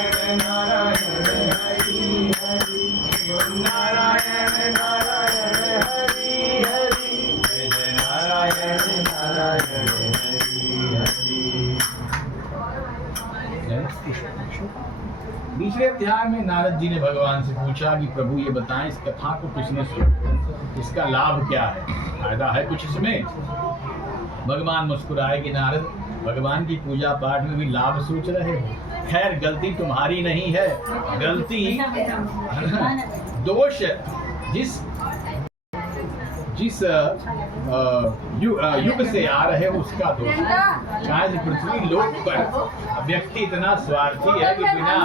नारायण हरि हरि, नारायण नारायण हरि हरि, जय जय नारायण नारायण हरि हरि। दूसरे अध्याय में नारद जी ने भगवान से पूछा कि प्रभु ये बताएं इस कथा को किसने सुना, इसका लाभ क्या है, फायदा है कुछ इसमें? भगवान मुस्कुराए कि नारद, भगवान की पूजा पाठ में भी लाभ सोच रहे हो। खैर गलती तुम्हारी नहीं है, गलती दोष जिस युग से आ रहे हो उसका दोष। शायद पृथ्वी लोक पर व्यक्ति इतना स्वार्थी है कि बिना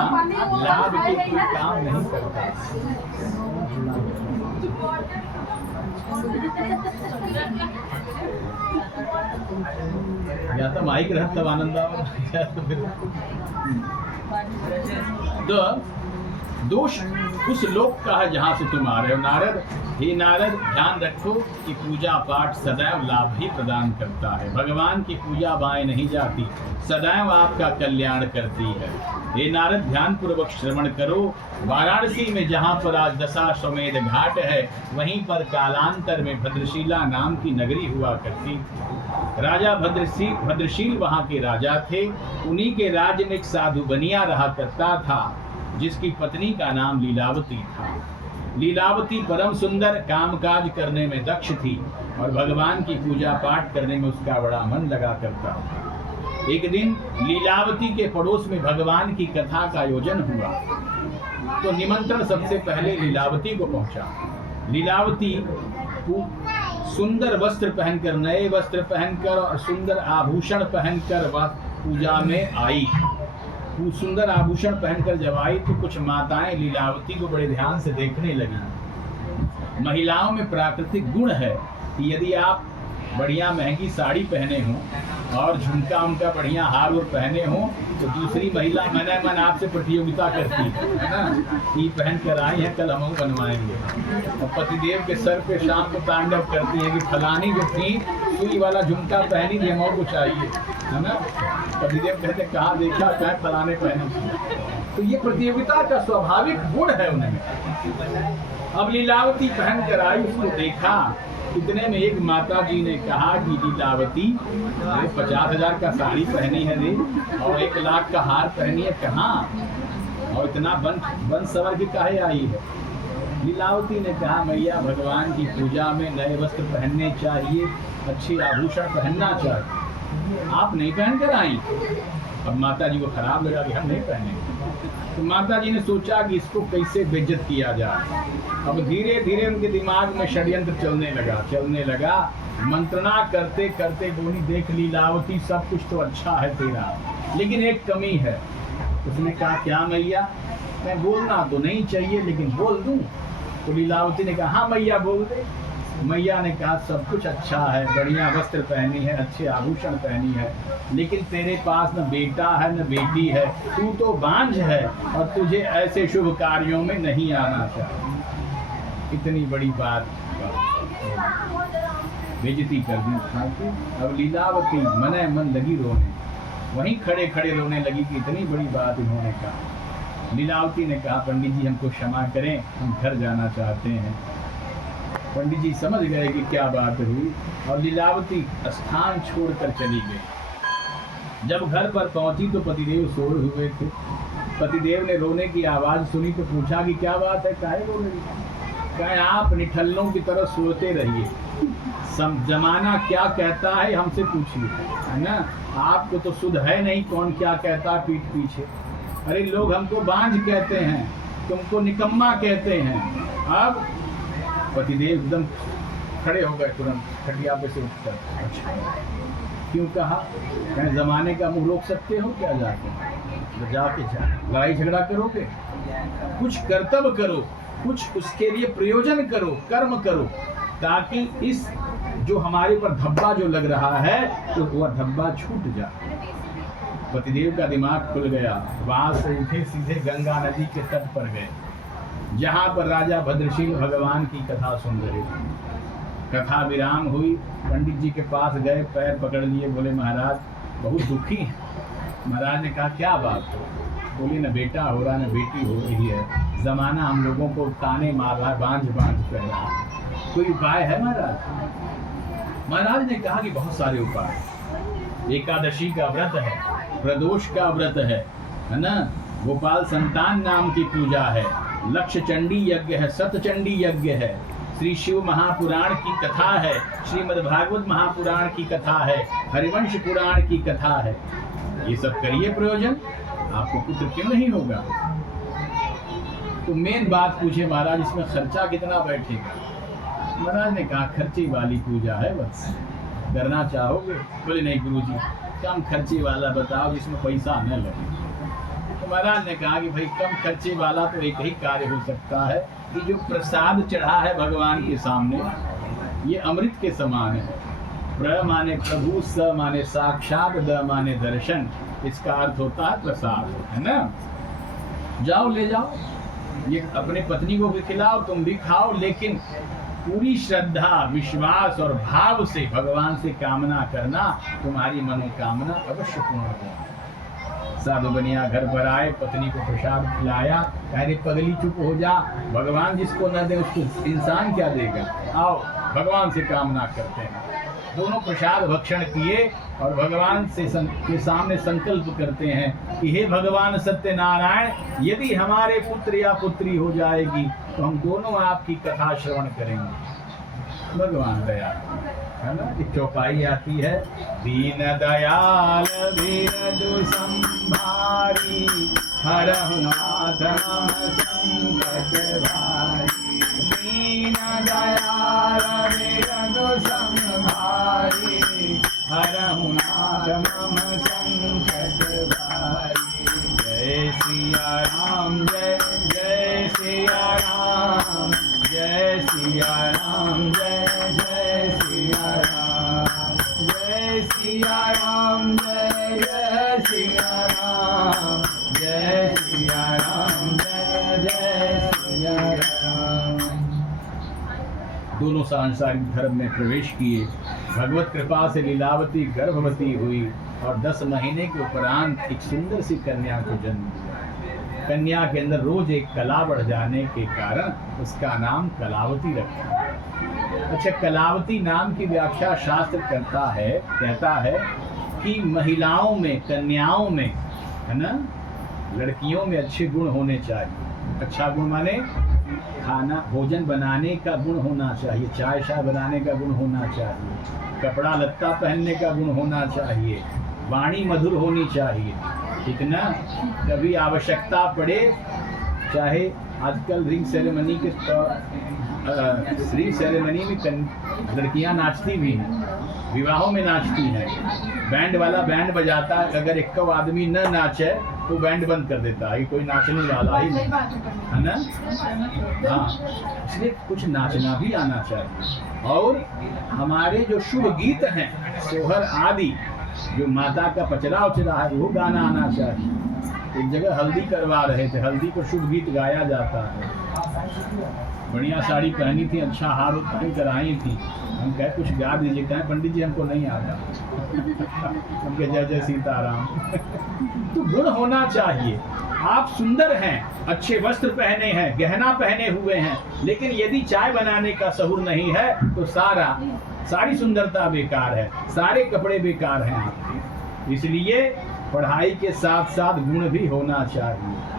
लाभ के कोई काम नहीं करता। या तो माइक रहा तब आनंद आ, तो दोष उस लोक का है जहाँ से तुम आ रहे हो। नारद, हे नारद, ध्यान रखो कि पूजा पाठ सदैव लाभ ही प्रदान करता है। भगवान की पूजा बाएं नहीं जाती, सदैव आपका कल्याण करती है। हे नारद, ध्यान पूर्वक श्रवण करो। वाराणसी में जहाँ पर आज दशाश्वमेध घाट है, वहीं पर कालांतर में भद्रशीला नाम की नगरी हुआ करती। राजा भद्रशील वहाँ के राजा थे। उन्हीं के राज्य में एक साधु बनिया रहा करता था, जिसकी पत्नी का नाम लीलावती था। लीलावती परम सुंदर, कामकाज करने में दक्ष थी और भगवान की पूजा पाठ करने में उसका बड़ा मन लगा करता था। एक दिन लीलावती के पड़ोस में भगवान की कथा का आयोजन हुआ, तो निमंत्रण सबसे पहले लीलावती को पहुंचा। लीलावती सुंदर वस्त्र पहनकर, नए वस्त्र पहनकर और सुंदर आभूषण पहनकर वह पूजा में आई। सुंदर आभूषण पहनकर जब आई तो कुछ माताएं लीलावती को बड़े ध्यान से देखने लगी। महिलाओं में प्राकृतिक गुण है कि यदि आप बढ़िया महंगी साड़ी पहने हो और झुमका उनका बढ़िया हार और पहने हो तो दूसरी महिला मन मन आपसे प्रतियोगिता करती है ना, ये पहन कर आई है, कल हम बनवाएंगे। और पतिदेव के सर पे शाम को तांडव करती है कि फलानी जो थी सुई वाला झुमका पहनी थी, हम और को चाहिए, है ना। पतिदेव कहते कहाँ देखा, क्या फलाने पहने। तो ये प्रतियोगिता का स्वाभाविक गुण है उनमें। अब लीलावती पहन कर आई, उसको देखा। इतने में एक माता जी ने कहा कि लीलावती, 50,000 का साड़ी पहनी है रे और 1 लाख का हार पहनी है, कहाँ और इतना बन सवर की काहे आई है। लीलावती ने कहा, मैया भगवान की पूजा में नए वस्त्र पहनने चाहिए, अच्छे आभूषण पहनना चाहिए, आप नहीं पहन कर आई। अब माता जी को खराब लगा कि हम नहीं पहनेंगे। तो माता जी ने सोचा कि इसको कैसे बेइज्जत किया जाए। अब धीरे धीरे उनके दिमाग में षड्यंत्र चलने लगा। मंत्रणा करते करते बोली, देख लीलावती, सब कुछ तो अच्छा है तेरा, लेकिन एक कमी है। उसने कहा, क्या मैया? मैं बोलना तो नहीं चाहिए लेकिन बोल दूं। तो लीलावती ने कहा, हाँ मैया बोल दे। मैया ने कहा, सब कुछ अच्छा है, बढ़िया वस्त्र पहनी है, अच्छे आभूषण पहनी है, लेकिन तेरे पास न बेटा है न बेटी है, तू तो बांझ है और तुझे ऐसे शुभ कार्यों में नहीं आना चाहिए। इतनी बड़ी बात बेइज्जती कर दी। अब लीलावती मने मन लगी रोने, वहीं खड़े खड़े रोने लगी कि इतनी बड़ी बात इन्होंने कहा। लीलावती ने कहा, पंडित जी हमको क्षमा करें, हम घर जाना चाहते हैं। पंडित जी समझ गए कि क्या बात हुई और लीलावती स्थान छोड़कर चली गई। जब घर पर पहुंची तो पतिदेव सोए हुए थे। पतिदेव ने रोने की आवाज़ सुनी तो पूछा कि क्या बात है, काहे रो रही? कहे, आप निठल्लों की तरह सोते रहिए, जमाना क्या कहता है हमसे पूछिए, है ना। आपको तो सुध है नहीं, कौन क्या कहता पीठ पीछे। अरे लोग हमको बांझ कहते हैं, तुमको निकम्मा कहते हैं। अब पतिदेव एकदम खड़े हो गए, तुरंत खटिया पे से उठकर। अच्छा, क्यों कहा? कहीं जमाने का मुंह रोक सकते हो क्या? जाके लड़ाई झगड़ा करोगे? कुछ कर्तव्य करो, कुछ उसके लिए प्रयोजन करो, कर्म करो, ताकि इस जो हमारे पर धब्बा जो लग रहा है तो वह धब्बा छूट जाए। पतिदेव का दिमाग खुल गया। वहां से उठे, सीधे गंगा नदी के तट पर गए, जहाँ पर राजा भद्रशील भगवान की कथा सुन रहे थे। कथा विराम हुई, पंडित जी के पास गए, पैर पकड़ लिए, बोले महाराज बहुत दुखी हैं। महाराज ने कहा, क्या बात हो? बोली न बेटा हो रहा न बेटी हो रही है, जमाना हम लोगों को ताने मार रहा है, बांझ बांझ कह रहा है, कोई उपाय है महाराज? महाराज ने कहा कि बहुत सारे उपाय। एकादशी का व्रत है, प्रदोष का व्रत है ना, गोपाल संतान नाम की पूजा है, लक्ष्य चंडी यज्ञ है, सतचंडी यज्ञ है, श्री शिव महापुराण की कथा है, श्रीमद् भागवत महापुराण की कथा है, हरिवंश पुराण की कथा है। ये सब करिए प्रयोजन, आपको पुत्र क्यों नहीं होगा? तो मेन बात पूछे महाराज इसमें खर्चा कितना बैठेगा? महाराज ने कहा खर्चे वाली पूजा है, बस करना चाहोगे? बोले नहीं गुरुजी, कम खर्चे वाला बताओ जिसमें पैसा न लगे। तो महाराज ने कहा कि भाई कम खर्चे वाला तो एक ही कार्य हो सकता है कि जो प्रसाद चढ़ा है भगवान के सामने, ये अमृत के समान है। प्र माने प्रभु, स माने साक्षात, द माने दर्शन, इसका अर्थ होता है प्रसाद, है ना। जाओ ले जाओ, ये अपने पत्नी को भी खिलाओ, तुम भी खाओ, लेकिन पूरी श्रद्धा, विश्वास और भाव से भगवान से कामना करना, तुम्हारी मनोकामना अवश्य पूर्ण होगी। साधु बनिया घर पर आए, पत्नी को प्रसाद खिलाया, अरे पगली चुप हो जा, भगवान जिसको न दे उसको इंसान क्या देगा, आओ भगवान से कामना करते हैं। दोनों प्रसाद भक्षण किए और भगवान से के सामने संकल्प करते हैं कि हे भगवान सत्यनारायण, यदि हमारे पुत्र या पुत्री हो जाएगी तो हम दोनों आपकी कथा श्रवण करेंगे। भगवान दयाल है ना। एक चौपाई आती है, दीन दयाल बिरदु संभारी, हरहु नाथ मम संकट भारी। दीन दयाल बिरदु संभारी, हरहु नाथ मम संकट भारी। जय सिया राम, जय जय सिया राम, जय सिया राम, जय जय सिया राम, जय सिया राम, जय जय सिया राम, जय सिया राम, जय जय सिया राम। दोनों सांसारिक धर्म में प्रवेश किए। भगवत कृपा से लीलावती गर्भवती हुई और 10 महीने के उपरांत एक सुंदर सी कन्या को जन्म दिया। कन्या के अंदर रोज एक कला बढ़ जाने के कारण उसका नाम कलावती रखा। अच्छा, कलावती नाम की व्याख्या शास्त्र करता है, कहता है कि महिलाओं में, कन्याओं में, है ना, लड़कियों में अच्छे गुण होने चाहिए। अच्छा गुण माने खाना भोजन बनाने का गुण होना चाहिए, चाय शाय बनाने का गुण होना चाहिए, कपड़ा लत्ता पहनने का गुण होना चाहिए, वाणी मधुर होनी चाहिए, ठीक ना। कभी आवश्यकता पड़े, चाहे आजकल रिंग सेरेमनी के रिंग सेरेमनी में लड़कियां नाचती भी हैं, विवाहों में नाचती हैं, बैंड वाला बैंड बजाता है, अगर एक आदमी न नाचे तो बैंड बंद कर देता है कि कोई नाचने वाला ही नहीं, है ना। हाँ, इसलिए कुछ नाचना भी आना चाहिए। और हमारे जो शुभ गीत हैं, सोहर आदि, जो माता का पचरा उचरा है, वो गाना आना चाहिए। एक जगह हल्दी करवा रहे थे, हल्दी पर शुभ गीत गाया जाता है। बढ़िया साड़ी पहनी थी, अच्छा हार पहन कर आई थी। हम कहे कुछ गा दीजिए, कहें पंडित जी हमको नहीं आता। हम कहे जय जय सीताराम। तो गुण होना चाहिए। आप सुंदर हैं, अच्छे वस्त्र पहने हैं, गहना पहने हुए हैं, लेकिन यदि चाय बनाने का सहूर नहीं है तो सारी सुंदरता बेकार है, सारे कपड़े बेकार हैं आपके। इसलिए पढ़ाई के साथ साथ गुण भी होना चाहिए।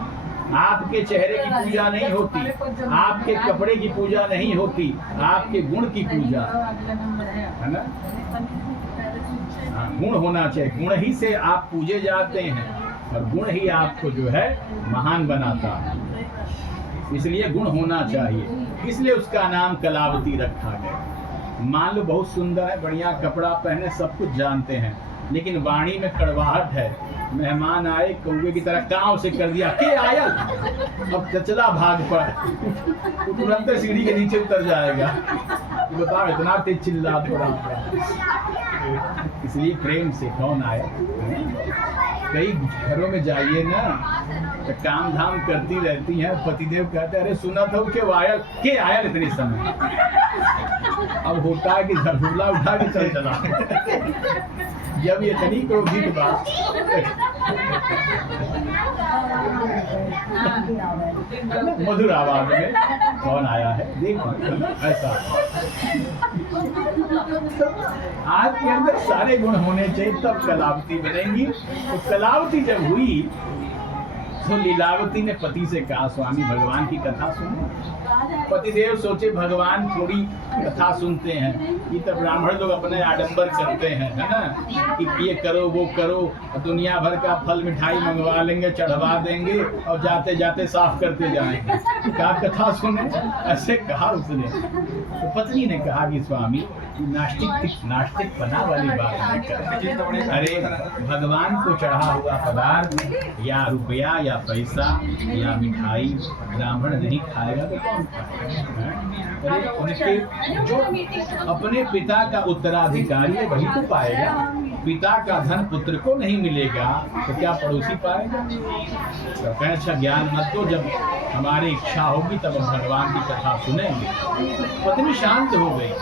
आपके चेहरे की पूजा नहीं होती, आपके कपड़े की पूजा नहीं होती, आपके गुण की पूजा, है ना। गुण होना चाहिए, गुण ही से आप पूजे जाते हैं और गुण ही आपको जो है महान बनाता है। इसलिए गुण होना चाहिए, इसलिए उसका नाम कलावती रखा गया। मान लो बहुत सुंदर है, बढ़िया कपड़ा पहने, सब कुछ जानते हैं, लेकिन वाणी में कड़वाहट है। मेहमान आए, कौवे की तरह कांव से कर दिया के आयल, अब चचला भाग पर तो तुरंत सीढ़ी के नीचे उतर जाएगा। तो बताओ इतना तेज चिल्ला थोड़ा। इसलिए प्रेम से कौन आया। कई घरों में जाइए ना, तो काम धाम करती रहती हैं, पतिदेव कहते हैं अरे सुना था के आयल इतने समय। अब होता है कि झूला उठा के चल चला। जब ये तनी क्रोधित बात मधुर आवाज में कौन आया है देखो, ऐसा आज के अंदर सारे गुण होने चाहिए तब कलावती बनेंगी। तो कलावती जब हुई तो लीलावती ने पति से कहा, स्वामी भगवान की कथा सुनो। पतिदेव सोचे भगवान थोड़ी कथा सुनते हैं, ये तो ब्राह्मण लोग अपने आडंबर करते हैं, है ना, कि ये करो वो करो, दुनिया भर का फल मिठाई मंगवा लेंगे, चढ़वा देंगे और जाते जाते साफ करते जाएंगे, क्या कथा सुने, ऐसे कहा उसने। तो पत्नी ने कहा कि स्वामी नास्तिक पना वाली बात नहीं कर, अरे भगवान को चढ़ा हुआ पदार्थ या रुपया या पैसा या मिठाई ब्राह्मण नहीं खाएगा तो कौन खाएगा? अरे उनके जो अपने पिता का उत्तराधिकारी है वही तो पाएगा, पिता का धन पुत्र को नहीं मिलेगा तो क्या पड़ोसी पाएगा? तो कहें अच्छा ज्ञान मत दो, जब हमारी इच्छा होगी तब हम भगवान की कथा सुनेंगे। पत्नी शांत हो गई।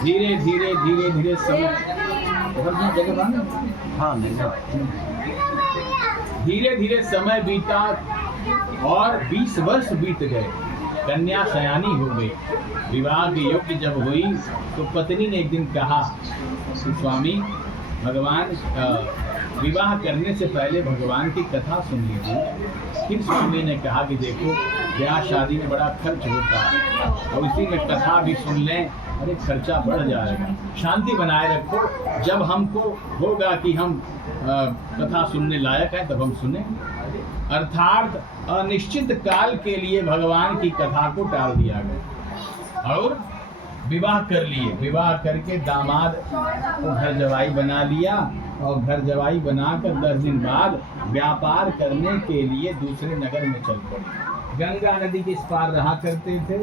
धीरे धीरे धीरे धीरे धीरे धीरे समय बीता और 20 वर्ष बीत गए। कन्या सयानी हो गई, विवाह के योग्य जब हुई तो पत्नी ने एक दिन कहा कि स्वामी भगवान विवाह करने से पहले भगवान की कथा सुन लीजिए। फिर स्वामी ने कहा कि देखो ब्याह शादी में बड़ा खर्च होता है और इसी में कथा भी सुन लें, अरे खर्चा बढ़ जाएगा, शांति बनाए रखो। जब हमको होगा कि हम कथा सुनने लायक है तब हम सुने। अर्थात अनिश्चित काल के लिए भगवान की कथा को टाल दिया गया और विवाह कर लिए। विवाह करके दामाद को घर जवाई बना लिया और घर जवाई बनाकर 10 दिन बाद व्यापार करने के लिए दूसरे नगर में चल पड़े। गंगा नदी के इस पार रहा करते थे।